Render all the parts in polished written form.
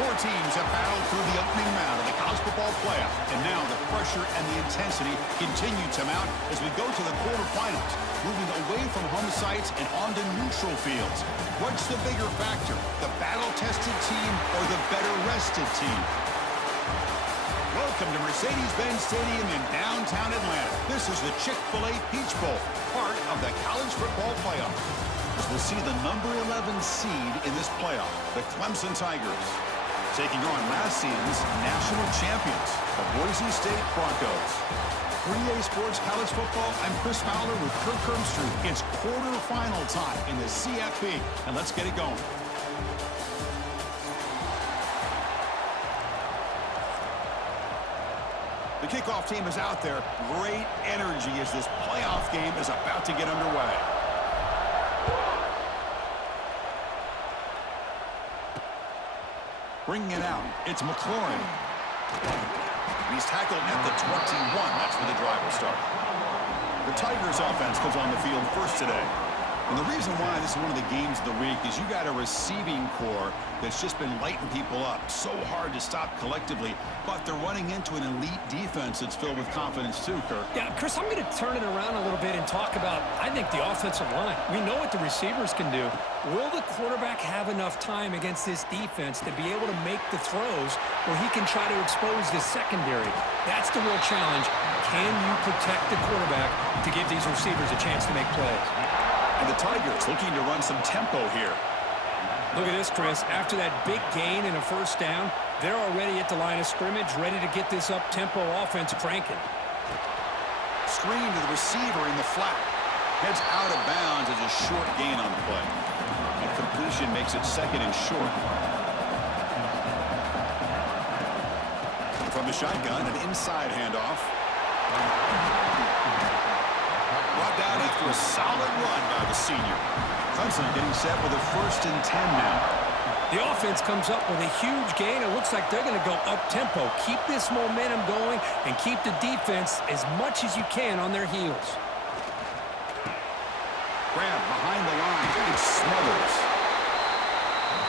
Four teams have battled through the opening round of the college football playoff, and now the pressure and the intensity continue to mount as we go to the quarterfinals, moving away from home sites and onto neutral fields. What's the bigger factor, the battle-tested team or the better-rested team? Welcome to Mercedes-Benz Stadium in downtown Atlanta. This is the Chick-fil-A Peach Bowl, part of the college football playoff. As we'll see the number 11 seed in this playoff, the Clemson Tigers, taking on last season's national champions, the Boise State Broncos. 3A Sports College Football, I'm Chris Fowler with Kirk Herbstreit. It's quarterfinal time in the CFP, and let's get it going. The kickoff team is out there. Great energy as this playoff game is about to get underway. Bringing it out, it's McLaurin. He's tackled at the 21. That's where the drive will start. The Tigers offense comes on the field first today. And the reason why this is one of the games of the week is you got a receiving core that's just been lighting people up. So hard to stop collectively, but they're running into an elite defense that's filled with confidence too, Kirk. Yeah, Chris, I'm going to turn it around a little bit and talk about, I think, the offensive line. We know what the receivers can do. Will the quarterback have enough time against this defense to be able to make the throws where he can try to expose the secondary? That's the real challenge. Can you protect the quarterback to give these receivers a chance to make plays? And the Tigers looking to run some tempo here. Look at this, Chris. After that big gain and a first down, they're already at the line of scrimmage, ready to get this up-tempo offense cranking. Screen to the receiver in the flat. Heads out of bounds as a short gain on the play. And completion makes it second and short. From the shotgun, an inside handoff. Brought down after a solid run by the senior. Clemson getting set with a 1st and 10 now. The offense comes up with a huge gain. It looks like they're going to go up-tempo. Keep this momentum going and keep the defense as much as you can on their heels. Grab behind the line. It smothers.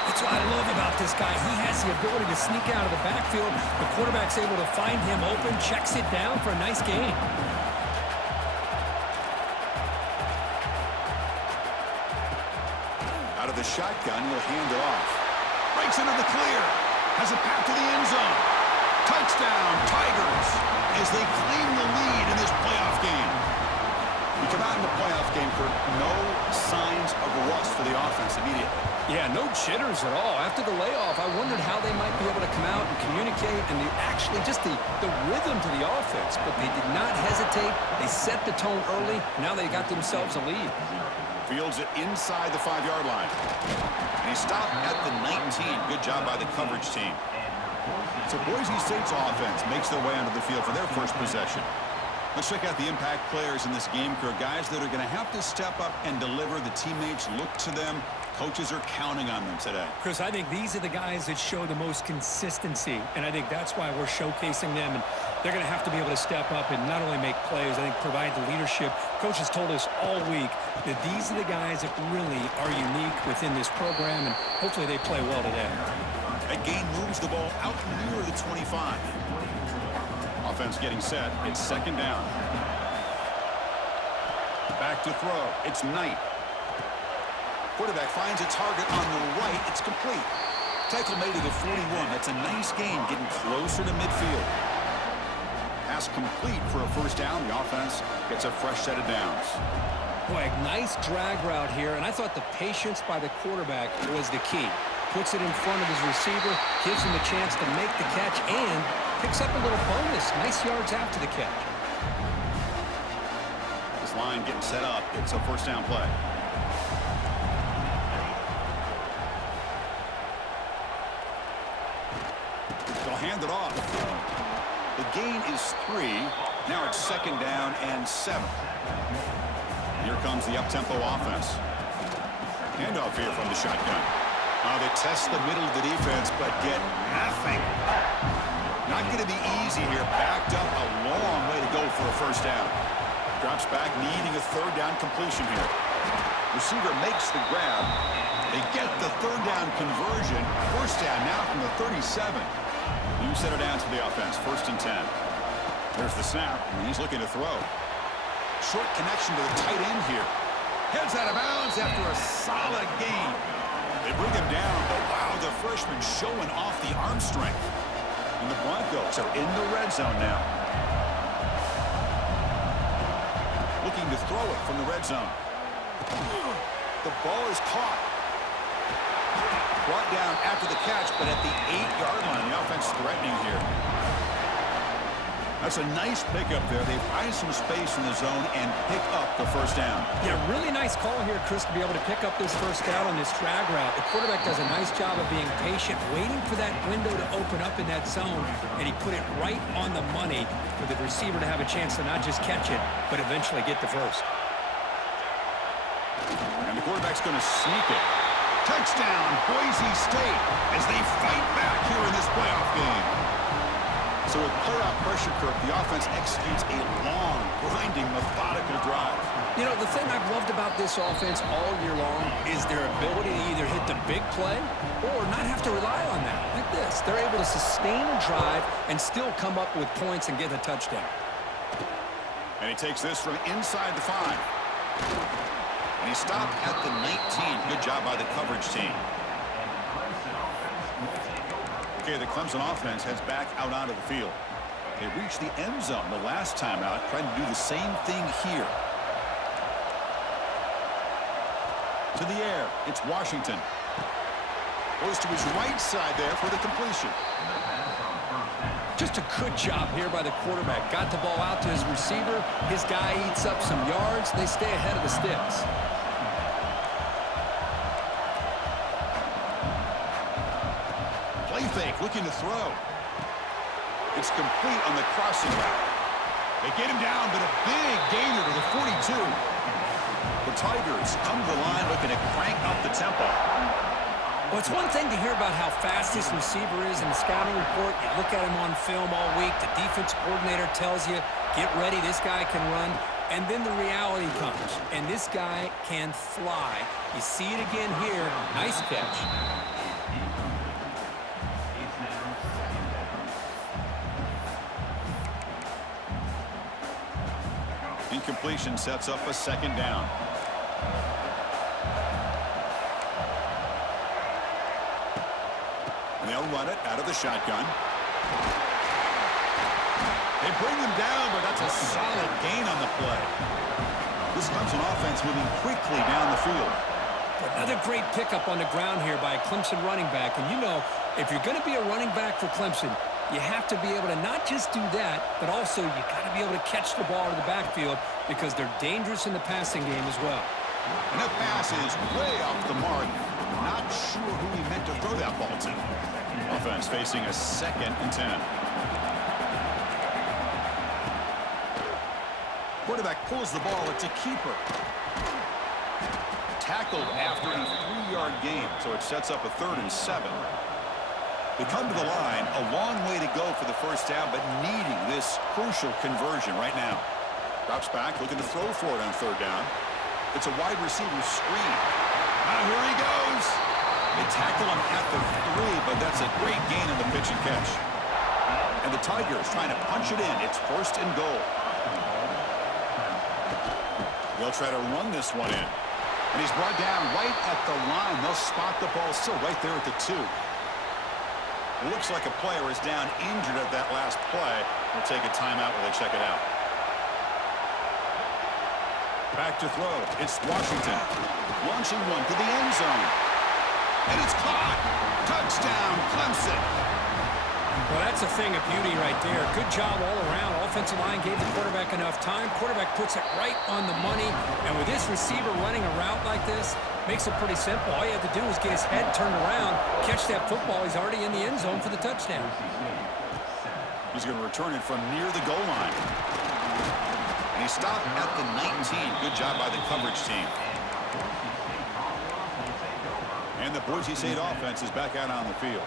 That's what I love about this guy. He has the ability to sneak out of the backfield. The quarterback's able to find him open, checks it down for a nice gain. Out of the shotgun, he'll hand it off. Breaks into the clear. Has a path to the end zone. Touchdown, Tigers, as they claim the lead in this playoff game. We come out in the playoff game for no signs of rust for the offense immediately. Yeah, no jitters at all. After the layoff, I wondered how they might be able to come out and communicate and actually just the rhythm to the offense. But they did not hesitate. They set the tone early. Now they got themselves a lead. Fields it inside the 5-yard line. And he stopped at the 19. Good job by the coverage team. So Boise State's offense makes their way onto the field for their first possession. Let's check out the impact players in this game, Kirk. Guys that are going to have to step up and deliver. The teammates look to them. Coaches are counting on them today. Chris, I think these are the guys that show the most consistency, and I think that's why we're showcasing them. And they're going to have to be able to step up and not only make plays, I think provide the leadership. Coaches told us all week that these are the guys that really are unique within this program, and hopefully they play well today. That gain moves the ball out near the 25. Offense getting set. It's 2nd down. Back to throw. It's Knight. Quarterback finds a target on the right. It's complete. Tackle made at the 41. That's a nice gain, getting closer to midfield. Pass complete for a 1st down. The offense gets a fresh set of downs. Boy, a nice drag route here, and I thought the patience by the quarterback was the key. Puts it in front of his receiver, gives him a chance to make the catch, and picks up a little bonus. Nice yards after the catch. This line getting set up. It's a 1st down play. They'll hand it off. The gain is 3. Now it's 2nd down and 7. Here comes the up-tempo offense. Handoff here from the shotgun. They test the middle of the defense, but get nothing. Not going to be easy here. Backed up a long way to go for a 1st down. Drops back, needing a 3rd down completion here. Receiver makes the grab. They get the third down conversion. First down now from the 37. You set it down to the offense. 1st and 10. There's the snap, and he's looking to throw. Short connection to the tight end here. Heads out of bounds after a solid gain. They bring him down, but wow, the freshman showing off the arm strength. And the Broncos are in the red zone now. Looking to throw it from the red zone. The ball is caught. Brought down after the catch, but at the 8-yard line. The offense threatening here. That's a nice pickup there. They find some space in the zone and pick up the first down. Yeah, really nice call here, Chris, to be able to pick up this first down on this drag route. The quarterback does a nice job of being patient, waiting for that window to open up in that zone, and he put it right on the money for the receiver to have a chance to not just catch it, but eventually get the first. And the quarterback's going to sneak it. Touchdown, Boise State, as they fight back here in this playoff game. So with playoff pressure curve, the offense executes a long, grinding, methodical drive. You know, the thing I've loved about this offense all year long is their ability to either hit the big play or not have to rely on that. Like this, they're able to sustain a drive and still come up with points and get a touchdown. And he takes this from inside the 5. And he stopped at the 19. Good job by the coverage team. Okay, the Clemson offense heads back out onto the field. They reached the end zone the last time out, trying to do the same thing here. To the air, it's Washington. Goes to his right side there for the completion. Just a good job here by the quarterback. Got the ball out to his receiver. His guy eats up some yards. They stay ahead of the sticks. Play fake, looking to throw. It's complete on the crossing route. They get him down, but a big gainer to the 42. The Tigers come to the line looking to crank up the tempo. Well, it's one thing to hear about how fast this receiver is in the scouting report. You look at him on film all week. The defense coordinator tells you, get ready, this guy can run. And then the reality comes, and this guy can fly. You see it again here. Nice catch. Incompletion sets up a second down. And they'll run it out of the shotgun. They bring him down, but that's a solid gain on the play. This comes an offense moving quickly down the field. Another great pickup on the ground here by a Clemson running back. And you know, if you're going to be a running back for Clemson, you have to be able to not just do that, but also you got to be able to catch the ball in the backfield because they're dangerous in the passing game as well. And that pass is way off the mark. Not sure who he meant to throw that ball to. Offense facing a 2nd and 10. Quarterback pulls the ball. It's a keeper. Tackled after a 3-yard gain, so it sets up a 3rd and 7. They come to the line, a long way to go for the first down, but needing this crucial conversion right now. Drops back, looking to throw for it on 3rd down. It's a wide receiver screen. Now here he goes. They tackle him at the 3, but that's a great gain on the pitch and catch. And the Tigers trying to punch it in. It's 1st and goal. They'll try to run this one in. And he's brought down right at the line. They'll spot the ball still right there at the 2. Looks like a player is down injured at that last play. We'll take a timeout while they check it out. Back to throw. It's Washington. Launching one to the end zone. And it's caught. Touchdown, Clemson. Well, that's a thing of beauty right there. Good job all around. Offensive line gave the quarterback enough time. Quarterback puts it right on the money. And with this receiver running a route like this, makes it pretty simple. All you have to do is get his head turned around, catch that football. He's already in the end zone for the touchdown. He's going to return it from near the goal line. And he stopped at the 19. Good job by the coverage team. And the Boise State offense is back out on the field.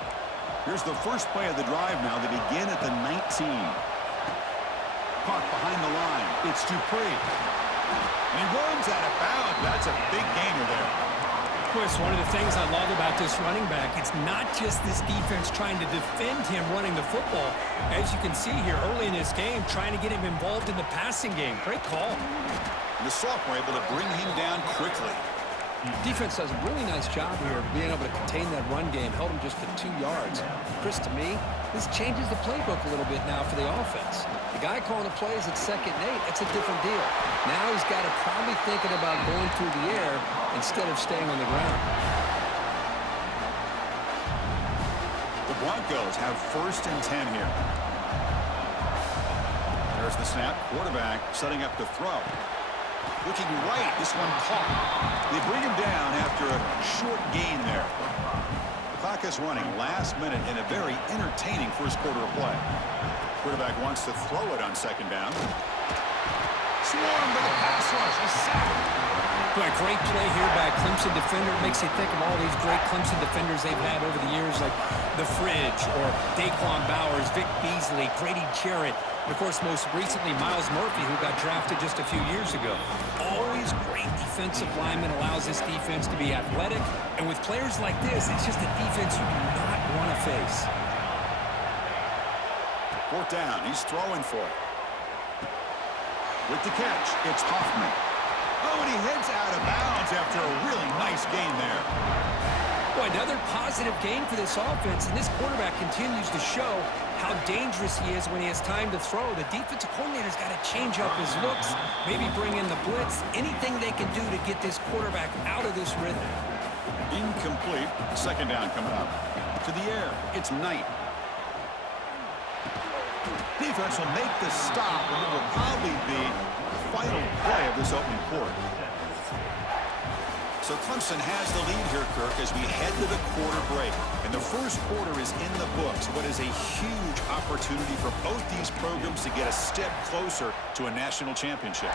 Here's the first play of the drive now. They begin at the 19. Caught behind the line. It's Dupree. And he runs out of bounds. That's a big gainer there. Chris, one of the things I love about this running back, it's not just this defense trying to defend him running the football. As you can see here early in this game, trying to get him involved in the passing game. Great call. And the sophomore able to bring him down quickly. Defense does a really nice job here of being able to contain that run game, held him just to 2 yards. Chris, to me, this changes the playbook a little bit now for the offense. The guy calling the plays at 2nd and 8, that's a different deal. Now he's got to probably thinking about going through the air instead of staying on the ground. The Broncos have 1st and 10 here. There's the snap. Quarterback setting up to throw. Looking right, this one caught. They bring him down after a short gain there. The clock is running last minute in a very entertaining first quarter of play. Quarterback wants to throw it on 2nd down. Swarmed by the pass rush. He's sacked. Boy, great play here by a Clemson defender. It makes you think of all these great Clemson defenders they've had over the years, like the Fridge or Daquan Bowers, Vic Beasley, Grady Jarrett, and of course, most recently, Miles Murphy, who got drafted just a few years ago. Always great defensive lineman, allows this defense to be athletic. And with players like this, it's just a defense you do not want to face. 4th down. He's throwing for it. With the catch, it's Hoffman. Oh, and he heads out of bounds after a really nice gain there. Boy, another positive gain for this offense, and this quarterback continues to show how dangerous he is when he has time to throw. The defensive coordinator's got to change up his looks, maybe bring in the blitz, anything they can do to get this quarterback out of this rhythm. Incomplete. 2nd down coming up. To the air. It's Knight. Defense will make the stop, and it will probably be the final play of this opening quarter. So Clemson has the lead here, Kirk, as we head to the quarter break. And the first quarter is in the books. What is a huge opportunity for both these programs to get a step closer to a national championship.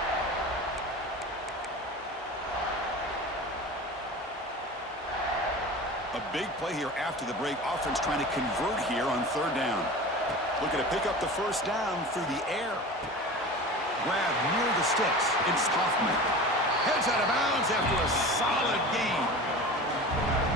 A big play here after the break. Offense trying to convert here on 3rd down. Looking to pick up the 1st down through the air. Grab near the sticks. It's Hoffman. Heads out of bounds after a solid gain.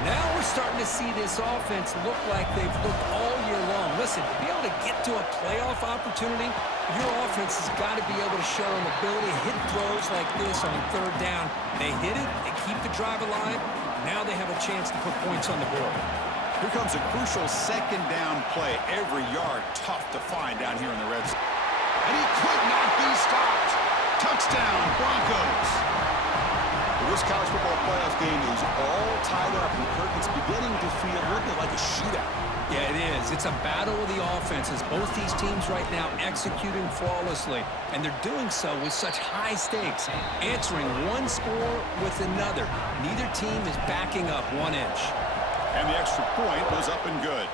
Now we're starting to see this offense look like they've looked all year long. Listen, to be able to get to a playoff opportunity, your offense has got to be able to show an ability to hit throws like this on 3rd down. They hit it, they keep the drive alive. Now they have a chance to put points on the board. Here comes a crucial 2nd down play. Every yard tough to find down here in the red zone. And he could not be stopped. Touchdown, Broncos. This college football playoff game is all tied up, and Kirk, it's beginning to feel a little bit like a shootout. Yeah, it is. It's a battle of the offenses. Both these teams right now executing flawlessly, and they're doing so with such high stakes, answering one score with another. Neither team is backing up 1 inch. And the extra point was up and good.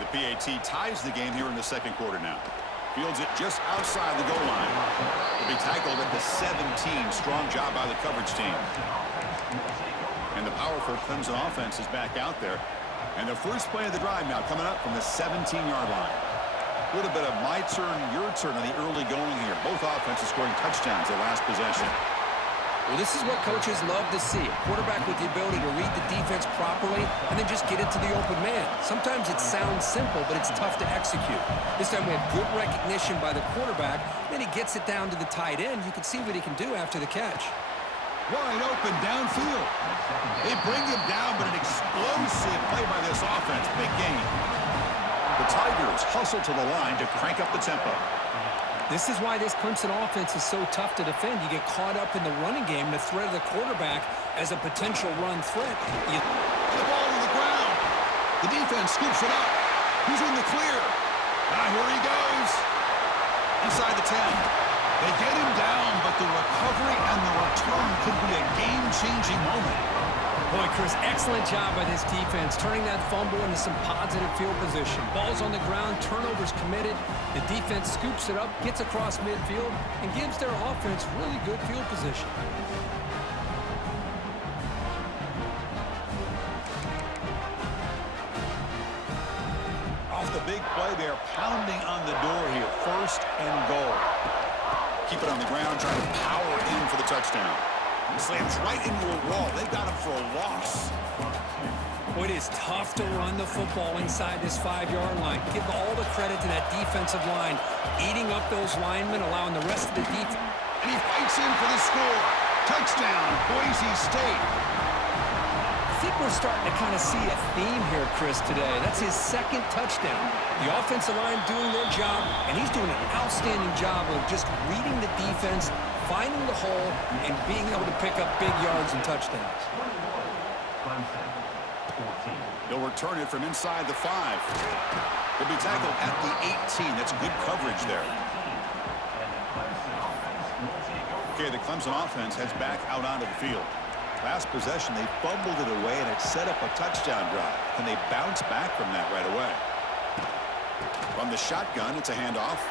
The PAT ties the game here in the 2nd quarter now. Fields it just outside the goal line. Will be tackled at the 17. Strong job by the coverage team. And the powerful Clemson offense is back out there. And the first play of the drive now coming up from the 17-yard line. A little bit of my turn, your turn on the early going here. Both offenses scoring touchdowns their last possession. Well, this is what coaches love to see. A quarterback with the ability to read the defense properly and then just get it to the open man. Sometimes it sounds simple, but it's tough to execute. This time we have good recognition by the quarterback. Then he gets it down to the tight end. You can see what he can do after the catch. Wide open downfield. They bring him down, but an explosive play by this offense. Big gain. The Tigers hustle to the line to crank up the tempo. This is why this Clemson offense is so tough to defend. You get caught up in the running game, the threat of the quarterback as a potential run threat. The ball to the ground. The defense scoops it up. Who's in the clear? Here he goes. Inside the 10. They get him down, but the recovery and the return could be a game-changing moment. Boy, Chris, excellent job by this defense, turning that fumble into some positive field position. Ball's on the ground, turnovers committed. The defense scoops it up, gets across midfield, and gives their offense really good field position. Off the big play, they are pounding on the door here. 1st and goal. keep it on the ground, trying to power in for the touchdown. Slams right into a wall. They got him for a loss. Boy, it is tough to run the football inside this 5-yard line. Give all the credit to that defensive line, eating up those linemen, allowing the rest of the defense. And he fights in for the score. Touchdown, Boise State. I think we're starting to kind of see a theme here, Chris, today. That's his second touchdown. The offensive line doing their job, and he's doing an outstanding job of just reading the defense, finding the hole, and being able to pick up big yards and touchdowns. He'll return it from inside the 5. He'll be tackled at the 18. That's good coverage there. Okay, the Clemson offense heads back out onto the field. Last possession, they fumbled it away, and it set up a touchdown drive. Can they bounce back from that right away? From the shotgun, it's a handoff.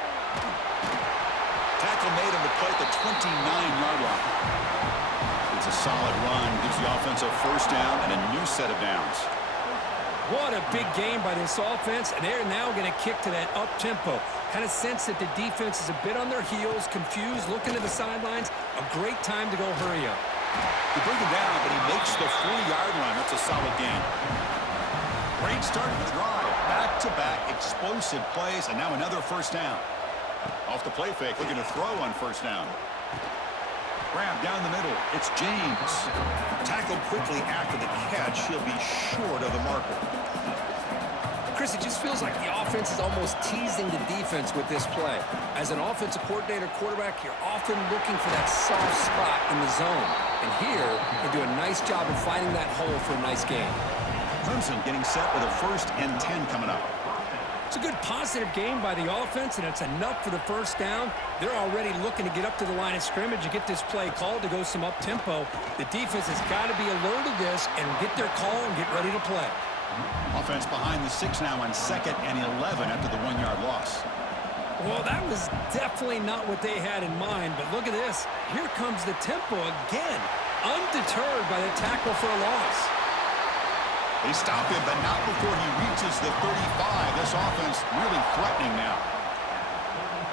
Tackle made on the play at the 29-yard line. It's a solid run, gives the offense a first down and a new set of downs. What a big game by this offense, and they're now going to kick to that up-tempo. Kind of sense that the defense is a bit on their heels, confused, looking to the sidelines. A great time to go hurry up. They bring him down, but he makes the 40-yard line. That's a solid game. Great start to the drive. Back-to-back explosive plays, and now another first down. Off the play fake, looking to throw on first down. Grab down the middle. It's James. Tackled quickly after the catch. He'll be short of the marker. Chris, it just feels like the offense is almost teasing the defense with this play. As an offensive coordinator, quarterback, you're often looking for that soft spot in the zone. And here, they do a nice job of finding that hole for a nice game. Clemson getting set with a 1st and 10 coming up. It's a good positive game by the offense, and it's enough for the first down. They're already looking to get up to the line of scrimmage and get this play called to go some up-tempo. The defense has got to be alert of this and get their call and get ready to play. Offense behind the 6 now on 2nd and 11 after the 1-yard loss. Well, that was definitely not what they had in mind, but look at this. Here comes the tempo again, undeterred by the tackle for a loss. They stop him, but not before he reaches the 35. This offense really threatening now.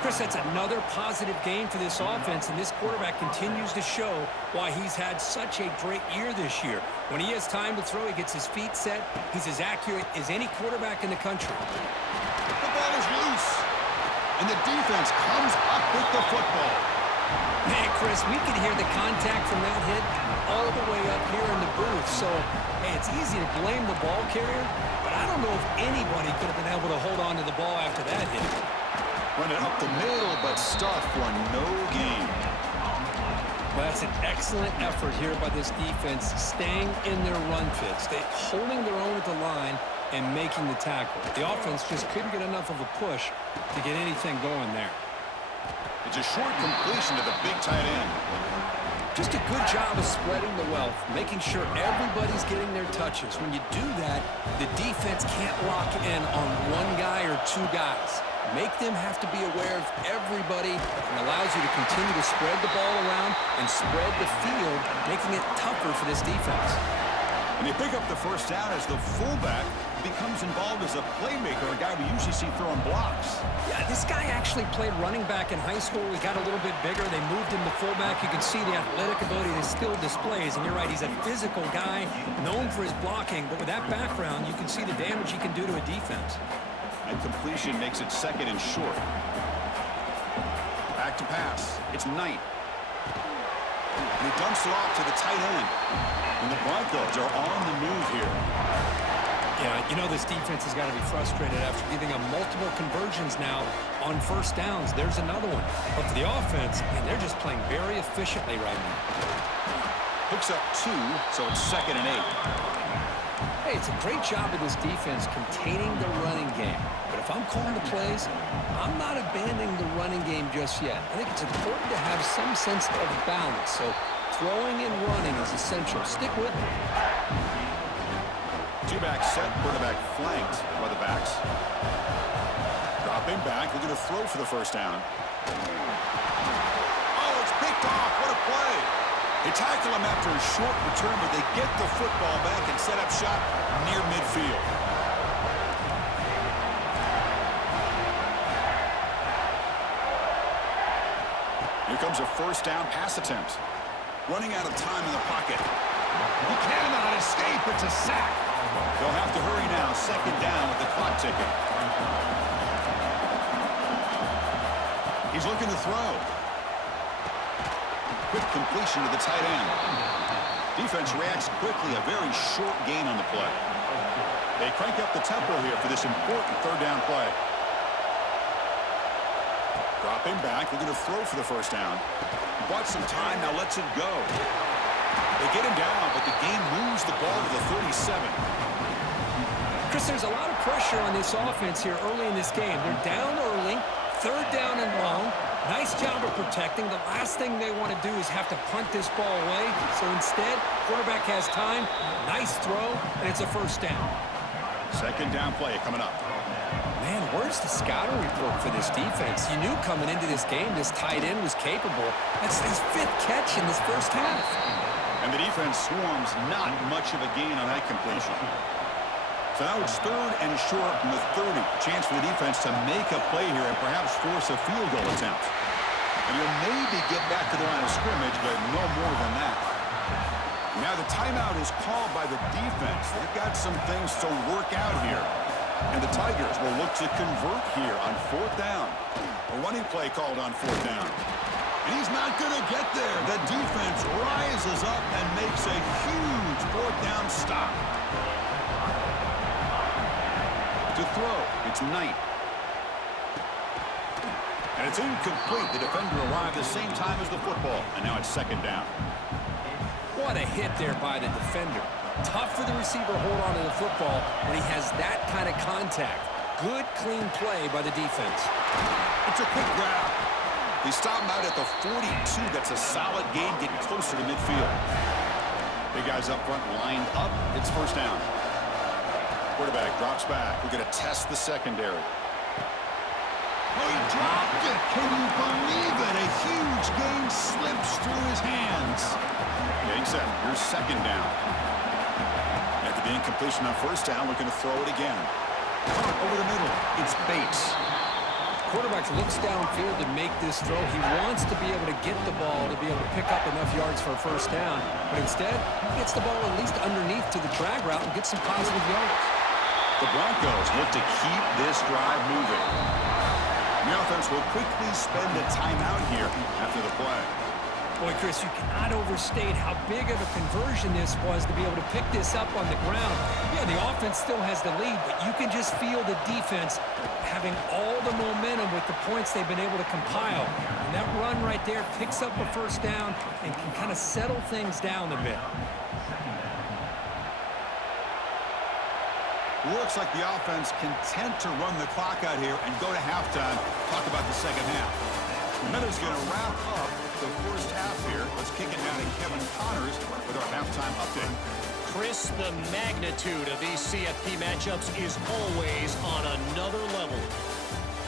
Chris, that's another positive game for this offense, and this quarterback continues to show why he's had such a great year this year. When he has time to throw, he gets his feet set. He's as accurate as any quarterback in the country. The ball is loose, and the defense comes up with the football. Man, Chris, we can hear the contact from that hit all the way up here in the booth. So, hey, it's easy to blame the ball carrier, but I don't know if anybody could have been able to hold on to the ball after that hit. Run it up the middle, but stuff for no gain. Well, that's an excellent effort here by this defense, staying in their run fits, holding their own at the line and making the tackle. The offense just couldn't get enough of a push to get anything going there. It's a short completion to the big tight end. Just a good job of spreading the wealth, making sure everybody's getting their touches. When you do that, the defense can't lock in on one guy or two guys. Make them have to be aware of everybody and allows you to continue to spread the ball around and spread the field, making it tougher for this defense. And they pick up the first down as the fullback becomes involved as a playmaker, a guy we usually see throwing blocks. Yeah, this guy actually played running back in high school. He got a little bit bigger. They moved him to fullback. You can see the athletic ability that still displays. And you're right, he's a physical guy known for his blocking. But with that background, you can see the damage he can do to a defense. And completion makes it 2nd and short. Back to pass. It's Knight. And he dumps it off to the tight end. And the Broncos are on the move here. Yeah, you know this defense has got to be frustrated after giving them multiple conversions now on first downs. There's another one. But for the offense, man, they're just playing very efficiently right now. Picks up 2, so it's 2nd and 8. Hey, it's a great job of this defense containing the running game. But if I'm calling the plays, I'm not abandoning the running game just yet. I think it's important to have some sense of balance. So throwing and running is essential. Stick with it. Two-back set, quarterback flanked by the backs. Dropping back, looking to throw for the first down. Oh, it's picked off. What a play. They tackle him after a short return, but they get the football back and set up shop near midfield. Here comes a first down pass attempt. Running out of time in the pocket. He cannot escape. It's a sack. They'll have to hurry now. Second down with the clock ticking. He's looking to throw. Quick completion to the tight end. Defense reacts quickly. A very short gain on the play. They crank up the tempo here for this important third down play. Dropping back. They're going to throw for the first down. He bought some time. Now lets it go. They get him down, but the game moves the ball to the 37. Chris, there's a lot of pressure on this offense here early in this game. They're down early, third down and long. Nice job of protecting. The last thing they want to do is have to punt this ball away. So instead, quarterback has time, nice throw, and it's a first down. Second down play coming up. Man, where's the scouting report for this defense? You knew coming into this game this tight end was capable. That's his 5th catch in this first half. And the defense swarms, not much of a gain on that completion. So now it's third and short from the 30. Chance for the defense to make a play here and perhaps force a field goal attempt. And he'll maybe get back to the line of scrimmage, but no more than that. Now the timeout is called by the defense. They've got some things to work out here. And the Tigers will look to convert here on fourth down. A running play called on fourth down. And he's not going to get there. The defense rises up and makes a huge fourth down stop. To throw, it's Knight. And it's incomplete. The defender arrived the same time as the football. And now it's second down. What a hit there by the defender. Tough for the receiver to hold on to the football when he has that kind of contact. Good, clean play by the defense. It's a quick grab. They stop him out at the 42. That's a solid gain, getting closer to midfield. Big guys up front lined up. It's first down. Quarterback drops back. We're going to test the secondary. Oh, he dropped it. Can you believe it? A huge gain slips through his hands. Getting set. Here's second down. After the incompletion on first down, we're going to throw it again. Over the middle. It's Bates. Quarterback looks downfield to make this throw. He wants to be able to get the ball to be able to pick up enough yards for a first down. But instead, he gets the ball at least underneath to the drag route and gets some positive yards. The Broncos look to keep this drive moving. The offense will quickly spend a timeout here after the play. Boy, Chris, you cannot overstate how big of a conversion this was to be able to pick this up on the ground. Yeah, the offense still has the lead, but you can just feel the defense having all the momentum with the points they've been able to compile. And that run right there picks up a first down and can kind of settle things down a bit. Looks like the offense content to run the clock out here and go to halftime. Talk about the second half. Miller's going to wrap up the first half here. Let's kick it down to Kevin Connors with our halftime update. Chris, the magnitude of these CFP matchups is always on another level.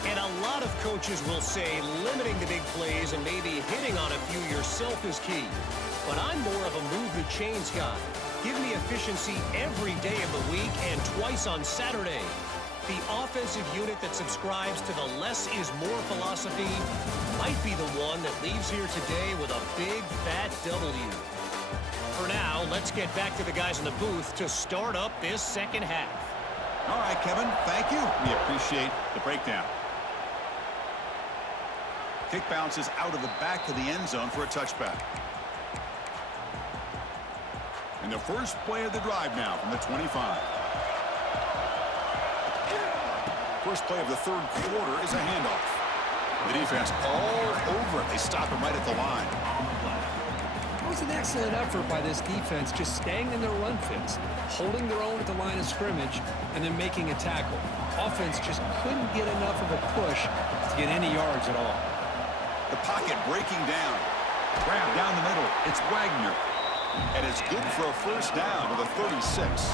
And a lot of coaches will say limiting the big plays and maybe hitting on a few yourself is key. But I'm more of a move the chains guy. Give me efficiency every day of the week and twice on Saturday. The offensive unit that subscribes to the less is more philosophy might be the one that leaves here today with a big, fat W. For now, let's get back to the guys in the booth to start up this second half. All right, Kevin, thank you. We appreciate the breakdown. Kick bounces out of the back of the end zone for a touchback. And the first play of the drive now from the 25. First play of the third quarter is a handoff. The defense all over it. They stop him right at the line. It was an excellent effort by this defense, just staying in their run fits, holding their own at the line of scrimmage, and then making a tackle. Offense just couldn't get enough of a push to get any yards at all. The pocket breaking down. Grab down the middle. It's Wagner. And it's good for a first down to the 36.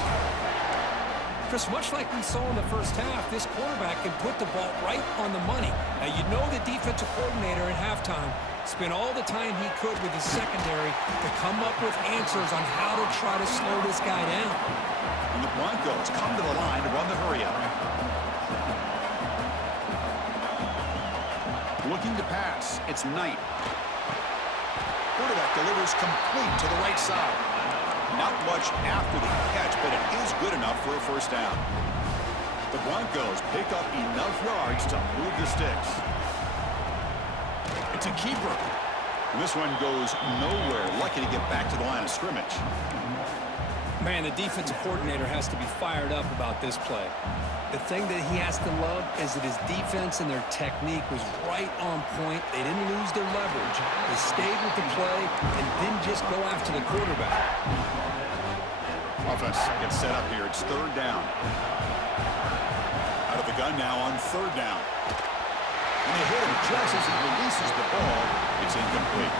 Chris, much like we saw in the first half, this quarterback can put the ball right on the money. Now, you know the defensive coordinator at halftime spent all the time he could with his secondary to come up with answers on how to try to slow this guy down. And the Broncos come to the line to run the hurry-up. Looking to pass. It's Knight. quarterback delivers complete to the right side. Not much after the catch, but it is good enough for a first down. The Broncos pick up enough yards to move the sticks. It's a keeper. And this one goes nowhere. Lucky to get back to the line of scrimmage. Man, the defensive coordinator has to be fired up about this play. The thing that he has to love is that his defense and their technique was right on point. They didn't lose their leverage. They stayed with the play and didn't just go after the quarterback. Offense gets set up here. It's third down. Out of the gun now on third down. And they hit him just as he releases the ball. It's incomplete.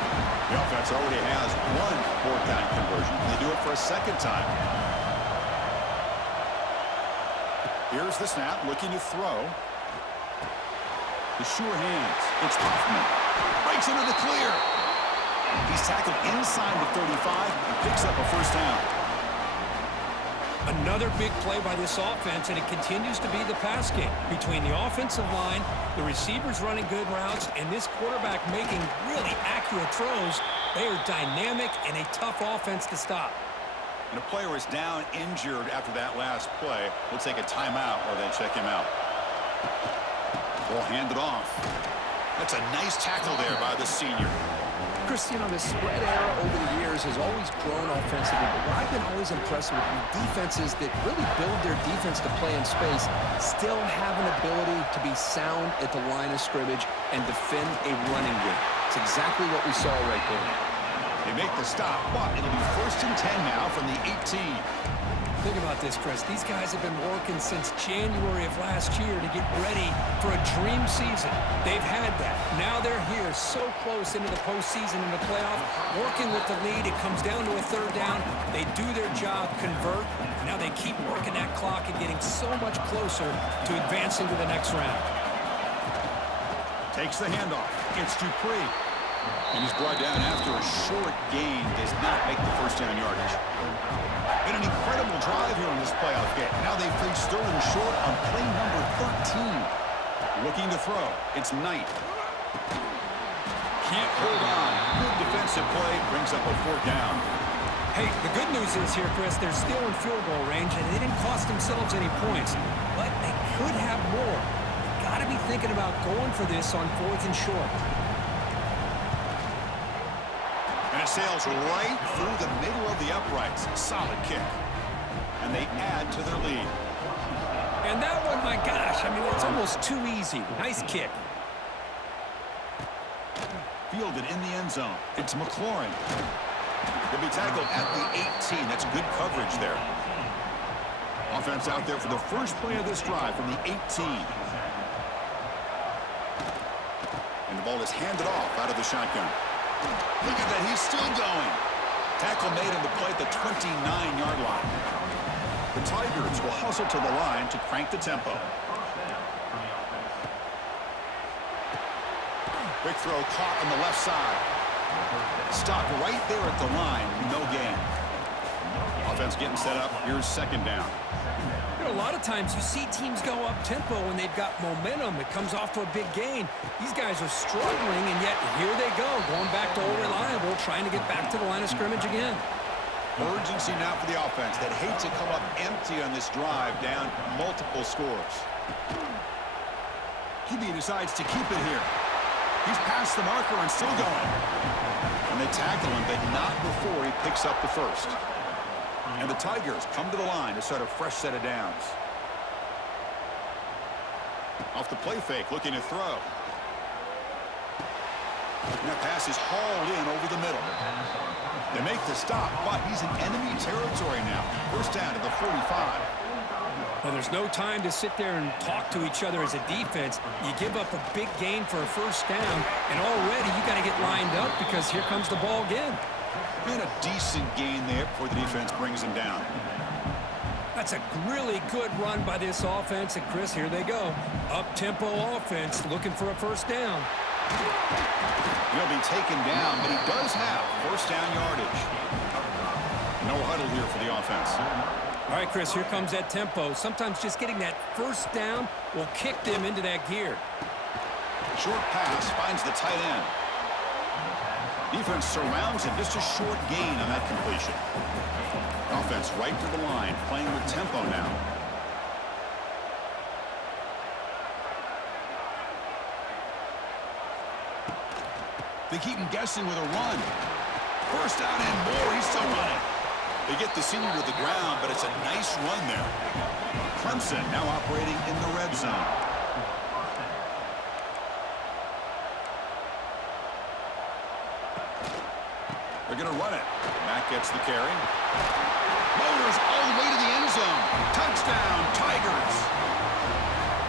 The offense already has one fourth down conversion. They do it for a second time. Here's the snap, looking to throw. The sure hands. It's Hoffman. Breaks into the clear. He's tackled inside the 35 and picks up a first down. Another big play by this offense, and it continues to be the pass game. Between the offensive line, the receivers running good routes, and this quarterback making really accurate throws, they are dynamic and a tough offense to stop. And a player is down injured after that last play. We'll take a timeout or then check him out. We'll hand it off. That's a nice tackle there by the senior. Chris, you know, the spread era over the years has always grown offensively, but what I've been always impressed with defenses that really build their defense to play in space still have an ability to be sound at the line of scrimmage and defend a running game. It's exactly what we saw right there. They make the stop, but it'll be 1st and 10 now from the 18. Think about this, Chris. These guys have been working since January of last year to get ready for a dream season. They've had that. Now they're here so close into the postseason and the playoff, working with the lead. It comes down to a third down. They do their job, convert. Now they keep working that clock and getting so much closer to advancing to the next round. Takes the handoff. It's Dupree. And he's brought down after a short gain. Does not make the first down yardage. Been an incredible drive here in this playoff game. Now they face third and short on play number 13. Looking to throw. It's Knight. Can't hold on. Good defensive play. Brings up a fourth down. Hey, the good news is here, Chris, they're still in field goal range, and they didn't cost themselves any points. But they could have more. You've got to be thinking about going for this on 4th and short. And it sails right through the middle of the uprights. Solid kick. And they add to their lead. And that one, my gosh, I mean, it's almost too easy. Nice kick. Fielded in the end zone. It's McLaurin. He'll be tackled at the 18. That's good coverage there. Offense out there for the first play of this drive from the 18. And the ball is handed off out of the shotgun. Look at that, he's still going. Tackle made on the play at the 29-yard line. The Tigers will hustle to the line to crank the tempo. Quick throw caught on the left side. Stop right there at the line, no gain. Offense getting set up, here's second down. You know, a lot of times you see teams go up-tempo when they've got momentum. It comes off to a big gain. These guys are struggling, and yet here they go, going back to old reliable, trying to get back to the line of scrimmage again. Urgency now for the offense that hate to come up empty on this drive, down multiple scores. QB decides to keep it here. He's past the marker and still going. And they tackle him, but not before he picks up the first. And the Tigers come to the line to start a fresh set of downs. Off the play fake, looking to throw. And that pass is hauled in over the middle. They make the stop, but he's in enemy territory now. First down to the 45. Well, there's no time to sit there and talk to each other as a defense. You give up a big gain for a first down, and already you got to get lined up because here comes the ball again. Been a decent gain there before the defense brings him down. That's a really good run by this offense, and Chris, here they go. Up-tempo offense looking for a first down. He'll be taken down, but he does have first down yardage. No huddle here for the offense. All right, Chris, here comes that tempo. Sometimes just getting that first down will kick them into that gear. Short pass finds the tight end. Defense surrounds him. Just a short gain on that completion. Offense right to the line, playing with tempo now. They keep him guessing with a run. First down and more. He's still running. They get the senior to the ground, but it's a nice run there. Clemson now operating in the red zone. They're going to run it. Matt gets the carry. Motors all the way to the end zone. Touchdown, Tigers.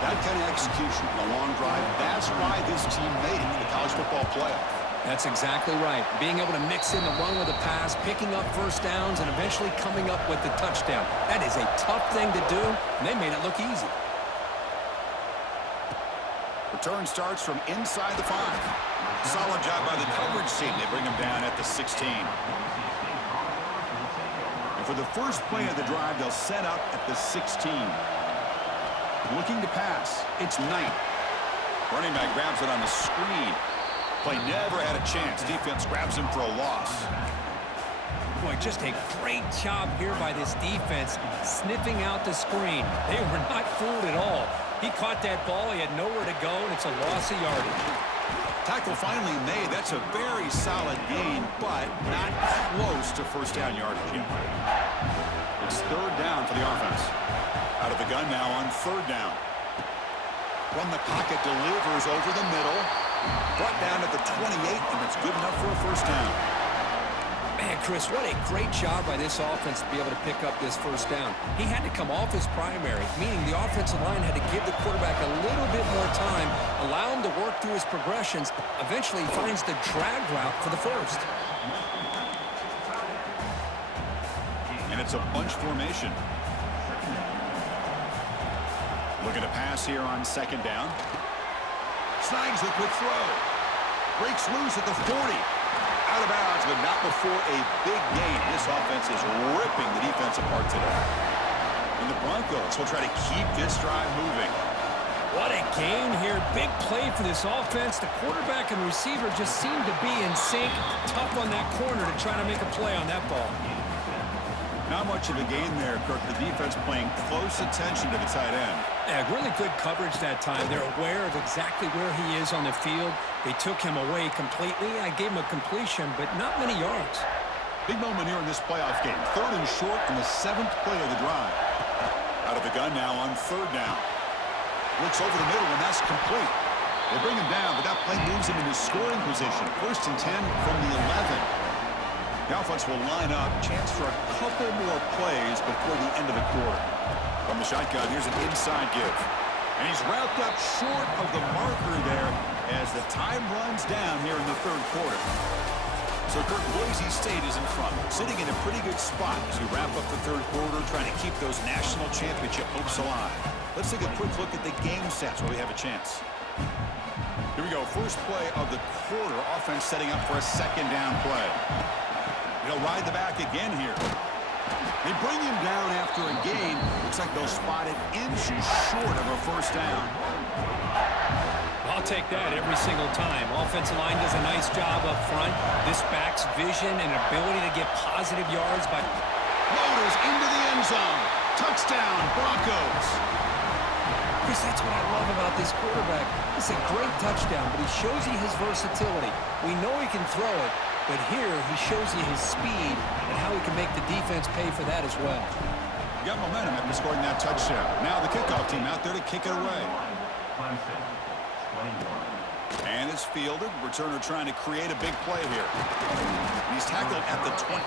That kind of execution in a long drive, that's why this team made it to the college football playoff. That's exactly right. Being able to mix in the run with a pass, picking up first downs, and eventually coming up with the touchdown. That is a tough thing to do, and they made it look easy. Return starts from inside the 5. Solid job by the coverage team. They bring him down at the 16. And for the first play of the drive, they'll set up at the 16. Looking to pass. It's Knight. Running back grabs it on the screen. Play never had a chance. Defense grabs him for a loss. Boy, just a great job here by this defense, sniffing out the screen. They were not fooled at all. He caught that ball. He had nowhere to go, and it's a loss of yardage. Tackle finally made. That's a very solid gain, but not close to first down yardage yet. It's third down for the offense. Out of the gun now on third down. From the pocket, delivers over the middle. Brought down at the 28, and it's good enough for a first down. Man, Chris, what a great job by this offense to be able to pick up this first down. He had to come off his primary, meaning the offensive line had to give the quarterback a little bit more time, allow him to work through his progressions. Eventually, he finds the drag route for the first. And it's a bunch formation. Looking to pass here on second down. Snags a quick throw. Breaks loose at the 40. Out of bounds, but not before a big gain. This offense is ripping the defense apart today. And the Broncos will try to keep this drive moving. What a gain here. Big play for this offense. The quarterback and receiver just seem to be in sync. Tough on that corner to try to make a play on that ball. Not much of a gain there, Kirk. The defense paying close attention to the tight end. Yeah, really good coverage that time. They're aware of exactly where he is on the field. They took him away completely. I gave him a completion, but not many yards. Big moment here in this playoff game. Third and short in the 7th play of the drive. Out of the gun now on third down. Looks over the middle, and that's complete. They bring him down, but that play moves him into scoring position. First and 10 from the 11. The offense will line up. Chance for a couple more plays before the end of the quarter. From the shotgun, here's an inside give. And he's wrapped up short of the marker there as the time runs down here in the third quarter. So Kirk, Boise State is in front, sitting in a pretty good spot as we wrap up the third quarter, trying to keep those national championship hopes alive. Let's take a quick look at the game stats where we have a chance. Here we go. First play of the quarter. Offense setting up for a second down play. He'll ride the back again here. They bring him down after a gain. Looks like they'll spot it inches short of a first down. I'll take that every single time. Offensive line does a nice job up front. This back's vision and ability to get positive yards by Motors into the end zone. Touchdown, Broncos. Chris, that's what I love about this quarterback. It's a great touchdown, but he shows you his versatility. We know he can throw it, but here he shows you his speed and how he can make the defense pay for that as well. You got momentum after scoring that touchdown. Now the kickoff team out there to kick it away. And it's fielded. Returner trying to create a big play here. He's tackled at the 21.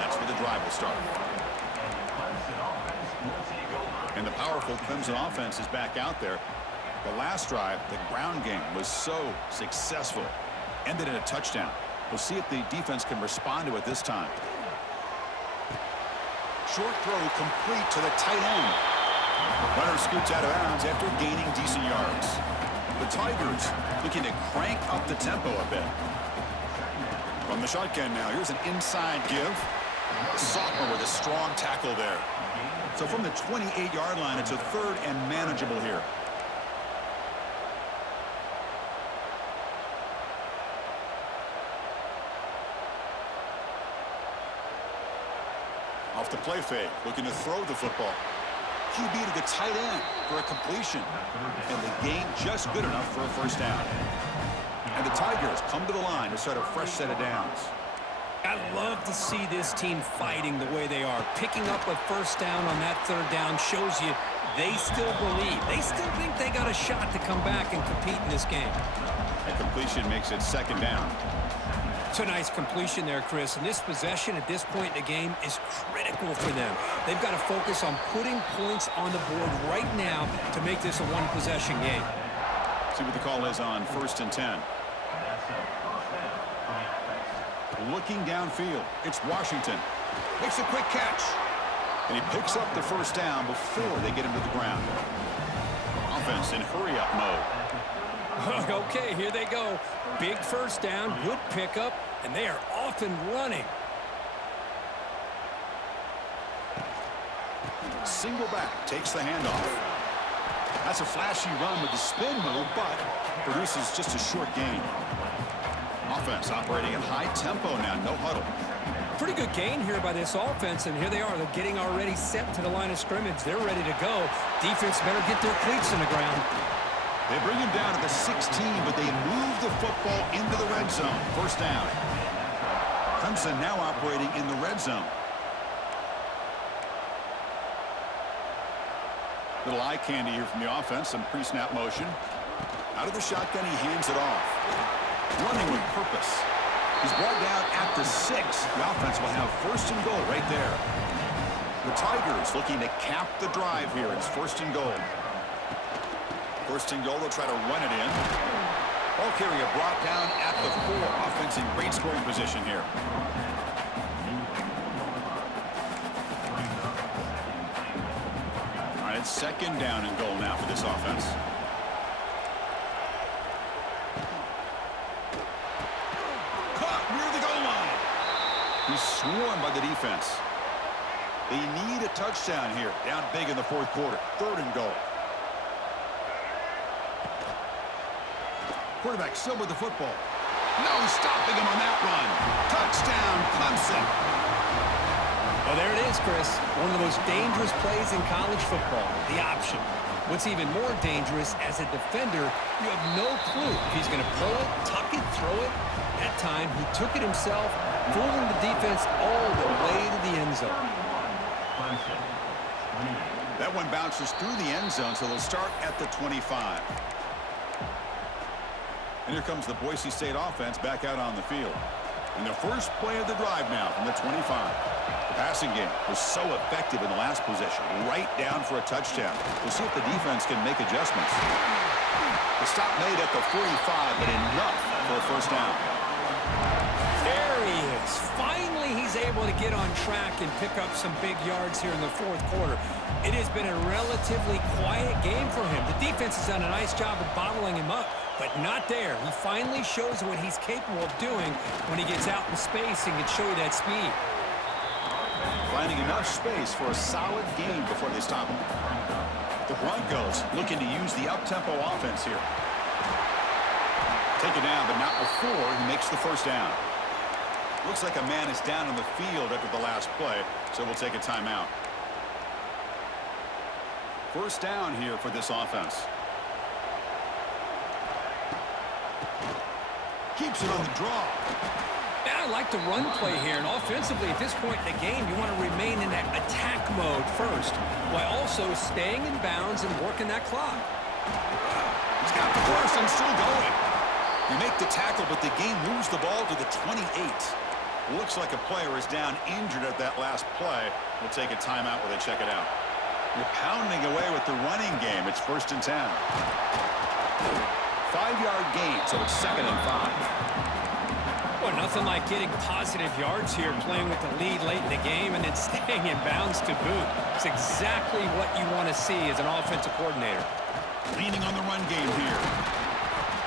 That's where the drive will start. And the powerful Clemson offense is back out there. The last drive, the ground game was so successful. Ended in a touchdown. We'll see if the defense can respond to it this time. Short throw complete to the tight end. Runner scoots out of bounds after gaining decent yards. The Tigers looking to crank up the tempo a bit. From the shotgun now, here's an inside give. Sophomore with a strong tackle there. So from the 28-yard line, it's a third and manageable here. Off the play fake, looking to throw the football. QB to the tight end for a completion. And the gain just good enough for a first down. And the Tigers come to the line to start a fresh set of downs. I love to see this team fighting the way they are. Picking up a first down on that third down shows you they still believe. They still think they got a shot to come back and compete in this game. A completion makes it second down. It's a nice completion there, Chris. And this possession at this point in the game is critical for them. They've got to focus on putting points on the board right now to make this a one-possession game. See what the call is on 1st and 10. Looking downfield, it's Washington. Makes a quick catch. And he picks up the first down before they get him to the ground. Offense in hurry-up mode. Okay, here they go. Big first down, good pickup, and they are off and running. Single back takes the handoff. That's a flashy run with the spin move, but produces just a short gain. Offense operating at high tempo now, no huddle. Pretty good gain here by this offense, and here they are. They're getting already set to the line of scrimmage. They're ready to go. Defense better get their cleats in the ground. They bring him down to the 16, but they move the football into the red zone. First down. Clemson now operating in the red zone. Little eye candy here from the offense. Some pre-snap motion. Out of the shotgun, he hands it off. Running with purpose. He's brought down at the 6. The offense will have first and goal right there. The Tigers looking to cap the drive here. It's first and goal. First and goal, they'll try to run it in. Ball carrier brought down at the 4. Offense in great scoring position here. All right, it's second down and goal now for this offense. Caught near the goal line. He's swarmed by the defense. They need a touchdown here. Down big in the fourth quarter. Third and goal. Quarterback still with the football. No stopping him on that run. Touchdown, Clemson. Well, there it is, Chris. One of the most dangerous plays in college football, the option. What's even more dangerous, as a defender, you have no clue if he's going to pull it, tuck it, throw it. That time, he took it himself, fooling the defense all the way to the end zone. That one bounces through the end zone, so they'll start at the 25. And here comes the Boise State offense back out on the field. And the first play of the drive now from the 25. The passing game was so effective in the last possession. Right down for a touchdown. We'll see if the defense can make adjustments. The stop made at the 45, but enough for a first down. There he is. Finally, he's able to get on track and pick up some big yards here in the fourth quarter. It has been a relatively quiet game for him. The defense has done a nice job of bottling him up, but not there. He finally shows what he's capable of doing when he gets out in space and can show you that speed. Finding enough space for a solid gain before they stop him. The Broncos looking to use the up-tempo offense here. Take it down, but not before he makes the first down. Looks like a man is down on the field after the last play, so we'll take a timeout. First down here for this offense. Keeps it on the draw. Yeah, I like the run play here, and offensively at this point in the game, you want to remain in that attack mode first, while also staying in bounds and working that clock. He's got the horse and still going. You make the tackle, but the game moves the ball to the 28. Looks like a player is down injured at that last play. We'll take a timeout while they check it out. You're pounding away with the running game. It's first and 10. 5-yard gain, so it's second and 5. Well, nothing like getting positive yards here, playing with the lead late in the game and then staying in bounds to boot. It's exactly what you want to see as an offensive coordinator. Leaning on the run game here.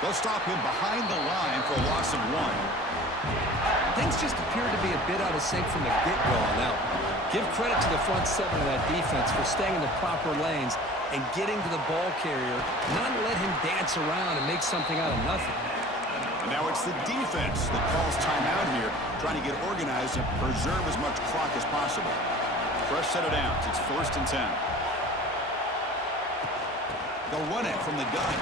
They'll stop him behind the line for a loss of 1. Things just appear to be a bit out of sync from the get-go on that one. Give credit to the front seven of that defense for staying in the proper lanes and getting to the ball carrier, not let him dance around and make something out of nothing. And now it's the defense that calls timeout here, trying to get organized and preserve as much clock as possible. Fresh set of downs. It's 1st and 10. They'll run it from the gun.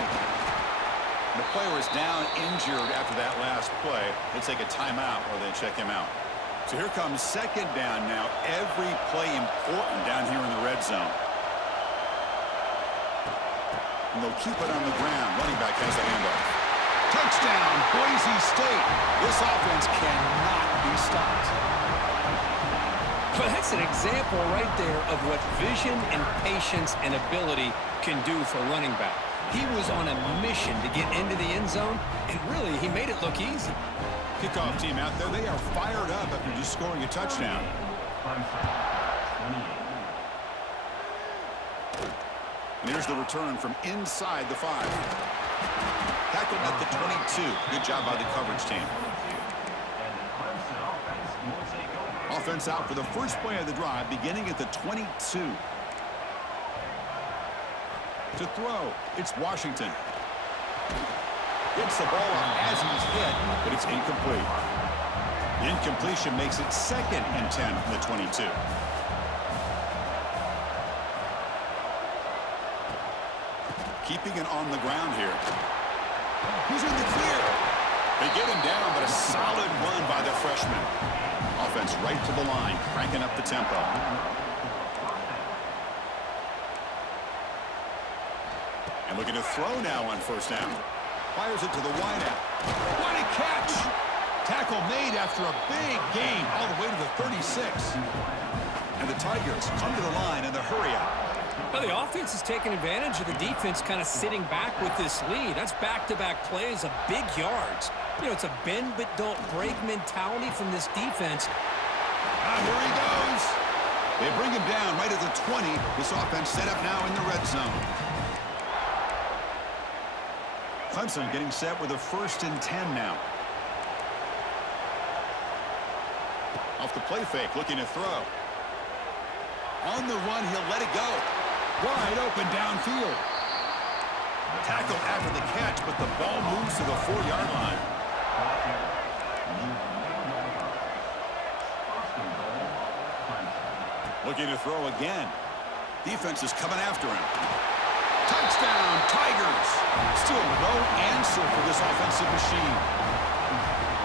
The player is down injured after that last play. They take a timeout or they check him out. So here comes 2nd down now. Every play important down here in the red zone. And they'll keep it on the ground. Running back has a handoff. Touchdown, Boise State. This offense cannot be stopped. Well, that's an example right there of what vision and patience and ability can do for running back. He was on a mission to get into the end zone, and really, he made it look easy. Kickoff team out there, they are fired up after just scoring a touchdown. And here's the return from inside the 5. Tackled at the 22. Good job by the coverage team. Offense out for the first play of the drive, beginning at the 22. To throw, it's Washington. Gets the ball off as he's hit, but it's incomplete. The incompletion makes it 2nd and 10 from the 22. Keeping it on the ground here. He's in the clear. They get him down, but a solid run by the freshman. Offense right to the line, cranking up the tempo. And looking to throw now on 1st down. Fires it to the wideout. What a catch! Tackle made after a big gain all the way to the 36. And the Tigers come to the line in the hurry out. Well, the offense is taking advantage of the defense kind of sitting back with this lead. That's back-to-back plays of big yards. You know, it's a bend but don't break mentality from this defense. Here he goes. They bring him down right at the 20. This offense set up now in the red zone. Clemson getting set with a 1st and 10 now. Off the play fake, looking to throw. On the run, he'll let it go. Wide open downfield. Tackled after the catch, but the ball moves to the 4-yard line. Looking to throw again. Defense is coming after him. Touchdown, Tigers. Still no answer for this offensive machine.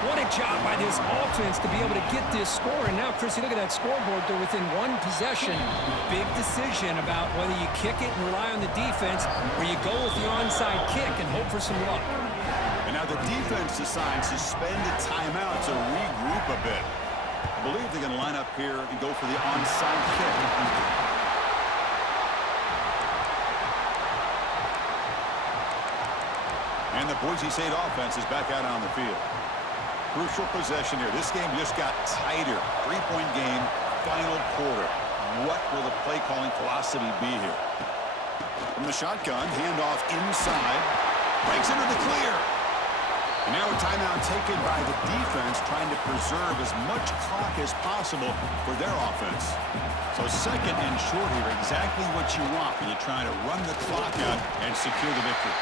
What a job by this offense to be able to get this score. And now, Chrissy, look at that scoreboard. They're within 1 possession. Big decision about whether you kick it and rely on the defense or you go with the onside kick and hope for some luck. And now the defense decides to spend a timeout to regroup a bit. I believe they're going to line up here and go for the onside kick. And the Boise State offense is back out on the field. Crucial possession here. This game just got tighter. 3-point game, final quarter. What will the play calling philosophy be here? From the shotgun, handoff inside. Breaks into the clear. And now a timeout taken by the defense, trying to preserve as much clock as possible for their offense. So 2nd and short here, exactly what you want when you're trying to run the clock out and secure the victory.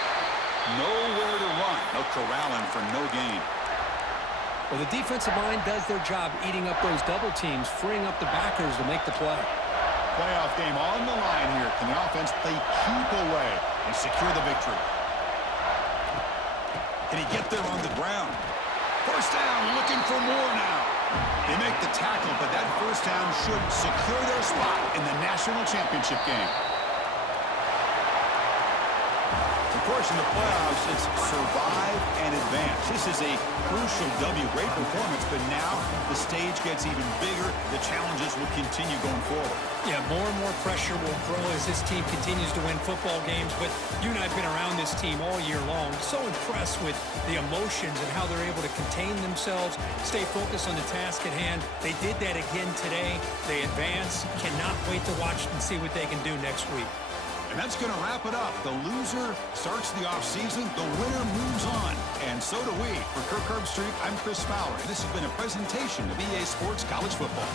Nowhere to run. No corralling for no gain. Well, the defensive line does their job eating up those double teams, freeing up the backers to make the play. Playoff game on the line here. Can the offense play keep away and secure the victory? Can he get there on the ground? 1st down, looking for more now. They make the tackle, but that 1st down should secure their spot in the national championship game. Of course, in the playoffs, it's survive and advance. This is a crucial W. Great performance, but now the stage gets even bigger. The challenges will continue going forward. Yeah, more and more pressure will grow as this team continues to win football games. But you and I have been around this team all year long. So impressed with the emotions and how they're able to contain themselves, stay focused on the task at hand. They did that again today. They advance. Cannot wait to watch and see what they can do next week. And that's going to wrap it up. The loser starts the offseason. The winner moves on. And so do we. For Kirk Herbstreit, I'm Chris Fowler. And this has been a presentation of EA Sports College Football.